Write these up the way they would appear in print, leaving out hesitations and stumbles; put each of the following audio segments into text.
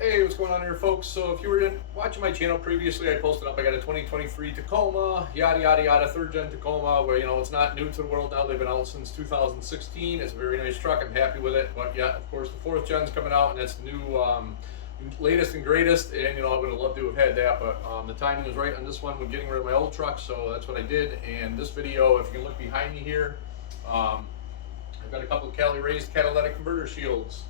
Hey, what's going on here, folks? So if you were watching my channel previously, I posted up I got a 2023 Tacoma, yada yada yada, third gen Tacoma, where it's not new to the world now. They've been out since 2016. It's a very nice truck. I'm happy with it. But yeah, of course, the fourth gen's coming out, and that's the new latest and greatest. And I would have loved to have had that, but the timing was right on this one with getting rid of my old truck, so that's what I did. And this video, if you can look behind me here, I've got a couple of Caliraised catalytic converter shields.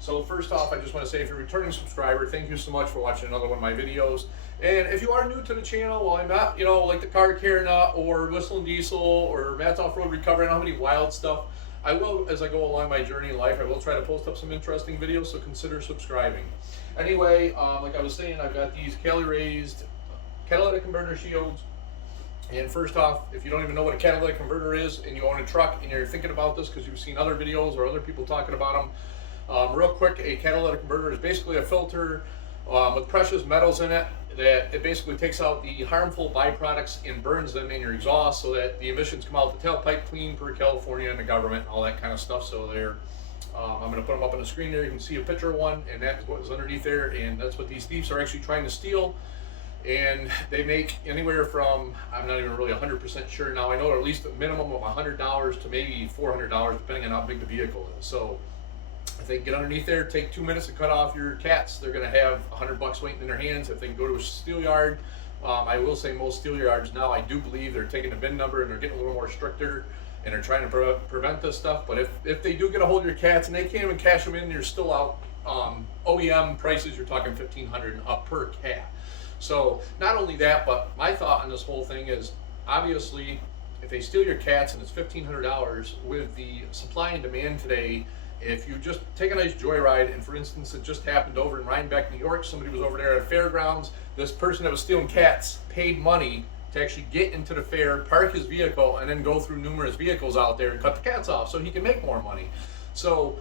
So first off, I just want to say, if you're a returning subscriber, thank you so much for watching another one of my videos. And if you are new to the channel, well, I'm not, like the car care nut or Whistling Diesel or Matt's Off-Road Recovery, I don't have any wild stuff. I will, as I go along my journey in life, I will try to post up some interesting videos, so consider subscribing. Anyway, like I was saying, I've got these Caliraised catalytic converter shields. And first off, if you don't even know what a catalytic converter is and you own a truck and you're thinking about this because you've seen other videos or other people talking about them, real quick, a catalytic converter is basically a filter with precious metals in it that it basically takes out the harmful byproducts and burns them in your exhaust so that the emissions come out the tailpipe clean per California and the government and all that kind of stuff. So I'm going to put them up on the screen there. You can see a picture of one, and that is what is underneath there, and that's what these thieves are actually trying to steal. And they make anywhere from, I'm not even really 100% sure now, I know at least a minimum of $100 to maybe $400 depending on how big the vehicle is. So if they can get underneath there, take 2 minutes to cut off your cats, they're going to have $100 waiting in their hands. If they can go to a steel yard, I will say most steel yards now, I do believe they're taking the VIN number and they're getting a little more stricter and they're trying to prevent this stuff. But if they do get a hold of your cats and they can't even cash them in, you're still out. OEM prices, you're talking $1,500 and up per cat. So not only that, but my thought on this whole thing is, obviously, if they steal your cats and it's $1,500 with the supply and demand today, if you just take a nice joyride, and for instance, it just happened over in Rhinebeck, New York, somebody was over there at a fairgrounds, this person that was stealing cats paid money to actually get into the fair, park his vehicle, and then go through numerous vehicles out there and cut the cats off so he can make more money. So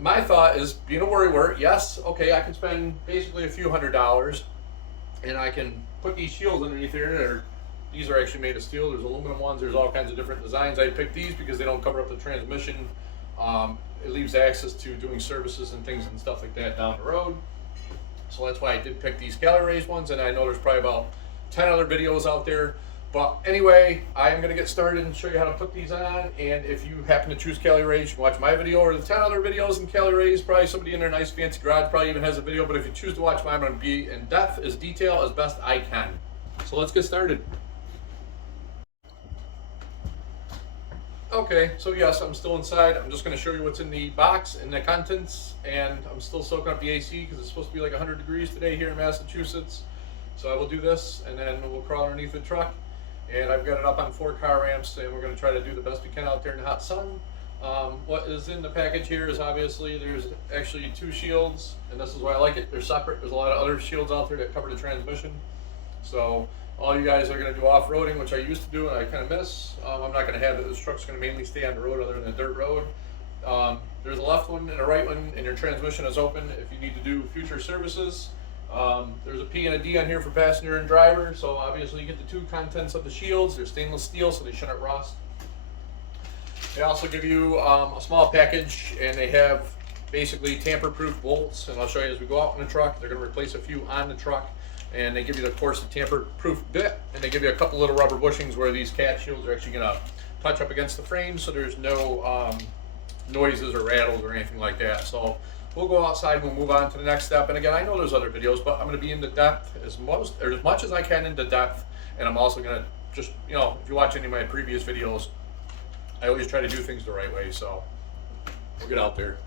my thought is, being a worrywart, yes, okay, I can spend basically a few $100s, and I can put these shields underneath here. These are actually made of steel. There's aluminum ones. There's all kinds of different designs. I picked these because they don't cover up the transmission. It leaves access to doing services and things and stuff like that down the road. So that's why I did pick these Caliraised ones, and I know there's probably about 10 other videos out there. But anyway, I am going to get started and show you how to put these on. And if you happen to choose Caliraised, you can watch my video or the 10 other videos in Caliraised. Probably somebody in their nice fancy garage probably even has a video. But if you choose to watch mine, I'm going to be in depth, as detail as best I can. So let's get started. Okay, so yes, I'm still inside. I'm just going to show you what's in the box and the contents. And I'm still soaking up the AC because it's supposed to be like 100 degrees today here in Massachusetts. So I will do this, and then we'll crawl underneath the truck. And I've got it up on 4 car ramps, and we're going to try to do the best we can out there in the hot sun. What is in the package here is, obviously, there's actually 2 shields, and this is why I like it. They're separate. There's a lot of other shields out there that cover the transmission. So all you guys are going to do off-roading, which I used to do and I kind of miss. I'm not going to have it. This truck's going to mainly stay on the road other than a dirt road. There's a left one and a right one, and your transmission is open if you need to do future services. There's a P and a D on here for passenger and driver, so obviously you get the 2 contents of the shields. They're stainless steel, so they shouldn't rust. They also give you a small package, and they have basically tamper-proof bolts, and I'll show you as we go out in the truck. They're going to replace a few on the truck, and they give you, of course, the tamper-proof bit, and they give you a couple little rubber bushings where these cat shields are actually going to touch up against the frame, so there's no noises or rattles or anything like that. So we'll go outside and we'll move on to the next step. And again, I know there's other videos, but I'm going to be into depth as much as I can into depth. And I'm also going to just, if you watch any of my previous videos, I always try to do things the right way. So we'll get out there.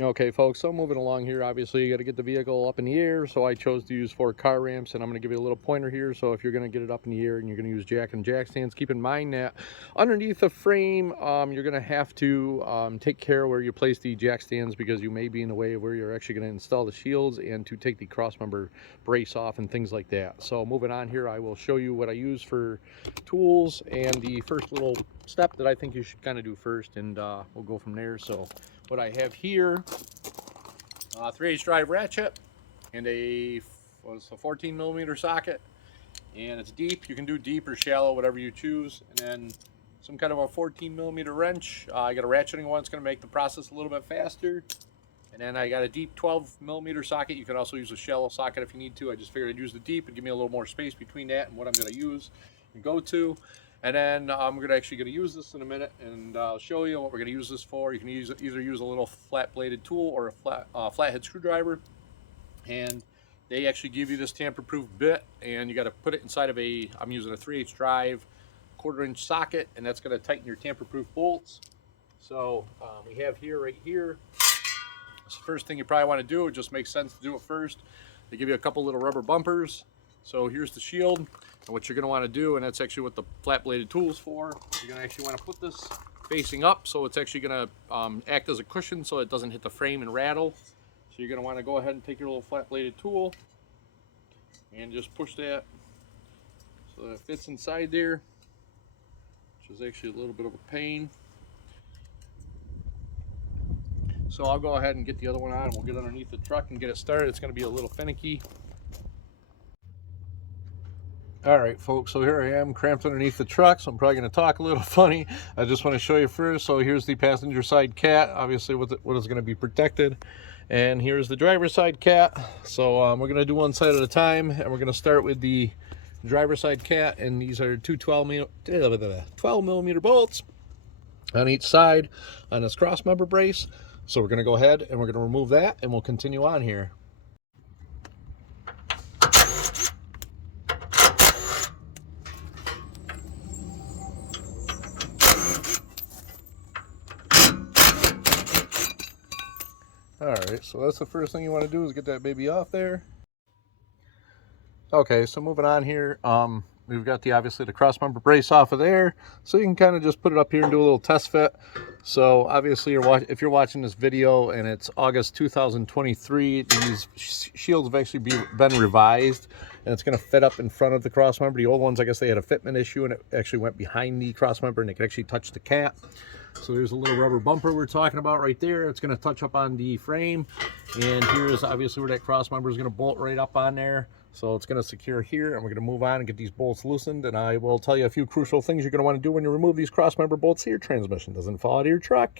Okay, folks, so moving along here, obviously you got to get the vehicle up in the air, so I chose to use 4 car ramps, and I'm going to give you a little pointer here. So if you're going to get it up in the air and you're going to use jack and jack stands, keep in mind that underneath the frame, you're going to have to take care where you place the jack stands, because you may be in the way of where you're actually going to install the shields and to take the crossmember brace off and things like that. So moving on here, I will show you what I use for tools and the first little step that I think you should kind of do first, and we'll go from there. So what I have here, 3/8 drive ratchet and a 14mm socket, and it's deep. You can do deep or shallow, whatever you choose. And then some kind of a 14mm wrench. I got a ratcheting one. It's going to make the process a little bit faster. And then I got a deep 12mm socket. You can also use a shallow socket if you need to. I just figured I'd use the deep and give me a little more space between that and what I'm going to use and go to. And then I'm actually going to use this in a minute, and I'll show you what we're going to use this for. You can either use a little flat bladed tool or a flathead screwdriver. And they actually give you this tamper-proof bit, and you got to put it inside of I'm using a 3/8 drive 1/4 inch socket, and that's going to tighten your tamper-proof bolts. So we have here, right here. So first thing you probably want to do, it just makes sense to do it first. They give you a couple little rubber bumpers. So here's the shield, and what you're going to want to do, and that's actually what the flat bladed tool is for. You're going to actually want to put this facing up, so it's actually going to act as a cushion so it doesn't hit the frame and rattle. So you're going to want to go ahead and take your little flat bladed tool and just push that so that it fits inside there, which is actually a little bit of a pain. So I'll go ahead and get the other one on, and we'll get underneath the truck and get it started. It's going to be a little finicky. All right, folks, so here I am cramped underneath the truck, so I'm probably going to talk a little funny. I just want to show you first. So here's the passenger side cat, obviously what is going to be protected. And here's the driver's side cat. So we're going to do one side at a time, and we're going to start with the driver's side cat. And these are two 12mm bolts on each side on this cross member brace. So we're going to go ahead and we're going to remove that, and we'll continue on here. Alright, so that's the first thing you want to do is get that baby off there. Okay, so moving on here, we've got obviously the cross member brace off of there, so you can kind of just put it up here and do a little test fit. So obviously if you're watching this video and it's August 2023, these shields have actually been revised, and it's going to fit up in front of the cross member. The old ones, I guess they had a fitment issue, and it actually went behind the cross member, and it could actually touch the cat. So there's a little rubber bumper we're talking about right there. It's going to touch up on the frame, and here's obviously where that cross member is going to bolt right up on there. So it's going to secure here, and we're going to move on and get these bolts loosened. And I will tell you a few crucial things you're going to want to do when you remove these cross member bolts so your transmission doesn't fall out of your truck.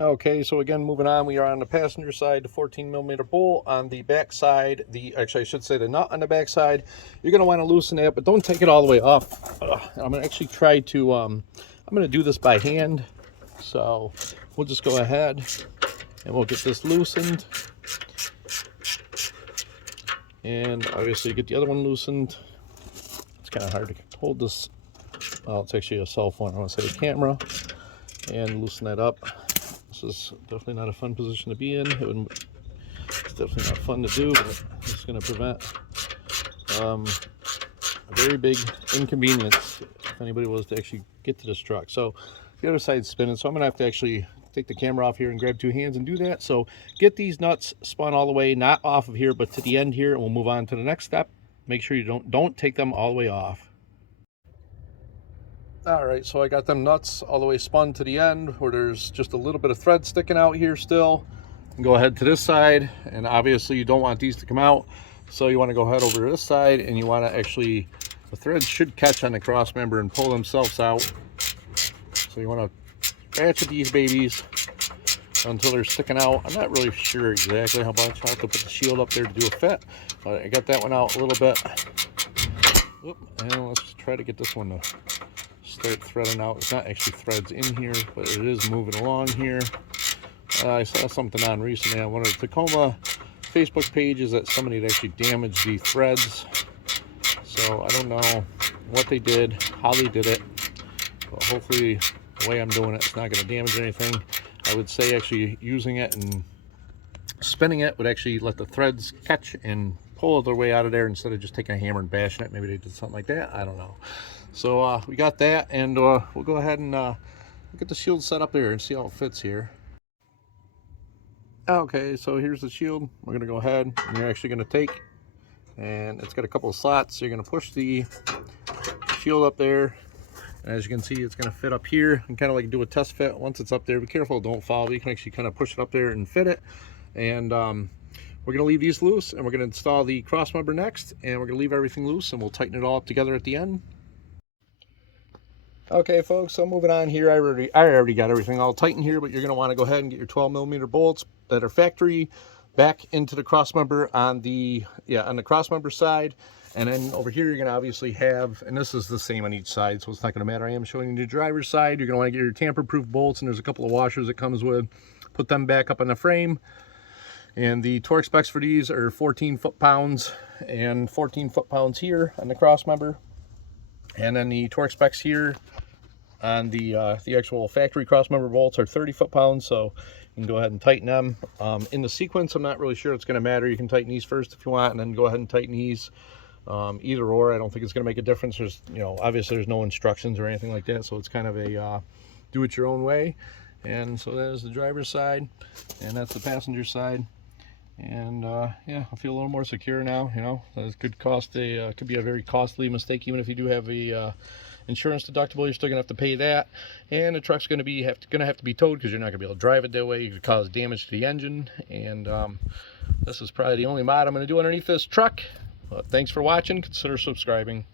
Okay, so again, moving on, we are on the passenger side, the 14mm bolt on the back side. Actually, I should say the nut on the back side. You're going to want to loosen it, but don't take it all the way off. I'm going to actually try to, I'm going to do this by hand. So we'll just go ahead and we'll get this loosened. And obviously get the other one loosened. It's kind of hard to hold this. Well, it's actually a cell phone. I want to say the camera. And loosen that up. This is definitely not a fun position to be in. It's definitely not fun to do, but it's going to prevent a very big inconvenience if anybody was to actually get to this truck. So the other side's spinning, so I'm going to have to actually take the camera off here and grab two hands and do that. So get these nuts spun all the way, not off of here, but to the end here, and we'll move on to the next step. Make sure you don't take them all the way off. All right, so I got them nuts all the way spun to the end where there's just a little bit of thread sticking out here still. And go ahead to this side, and obviously you don't want these to come out, so you want to go ahead over to this side, and you want to actually, the threads should catch on the cross member and pull themselves out. So you want to ratchet these babies until they're sticking out. I'm not really sure exactly how much. I have to put the shield up there to do a fit, but I got that one out a little bit. Oop, and let's try to get this one to start threading out. It's not actually threads in here, but it is moving along here. I saw something on recently on one of the Tacoma Facebook pages that somebody had actually damaged the threads. So I don't know what they did, how they did it, but hopefully the way I'm doing it, it's not going to damage anything. I would say actually using it and spinning it would actually let the threads catch and pull their way out of there instead of just taking a hammer and bashing it. Maybe they did something like that. I don't know. So we got that, and we'll go ahead and get the shield set up there and see how it fits here. Okay, so here's the shield. We're going to go ahead and you're actually going to take, and it's got a couple of slots. So you're going to push the shield up there. And as you can see, it's going to fit up here and kind of like do a test fit. Once it's up there, be careful, don't fall. You can actually kind of push it up there and fit it. And we're going to leave these loose, and we're going to install the cross member next, and we're going to leave everything loose, and we'll tighten it all up together at the end. Okay, folks, so moving on here. I already got everything all tightened here, but you're going to want to go ahead and get your 12mm bolts that are factory back into the cross member on the cross member side. And then over here, you're going to obviously have, and this is the same on each side, so it's not going to matter. I am showing you the driver's side. You're going to want to get your tamper-proof bolts, and there's a couple of washers it comes with. Put them back up on the frame. And the torque specs for these are 14 foot-pounds and 14 foot-pounds here on the cross member. And then the torque specs here on the actual factory cross member bolts are 30 foot-pounds, so you can go ahead and tighten them. In the sequence, I'm not really sure it's going to matter. You can tighten these first if you want, and then go ahead and tighten these. Either or, I don't think it's going to make a difference. There's, obviously there's no instructions or anything like that, so it's kind of a do it your own way. And so that is the driver's side, and that's the passenger side. And yeah, I feel a little more secure now. That could be a very costly mistake. Even if you do have a insurance deductible, you're still gonna have to pay that, and the truck's gonna have to be towed because you're not gonna be able to drive it that way. You could cause damage to the engine. And this is probably the only mod I'm gonna do underneath this truck. But thanks for watching. Consider subscribing.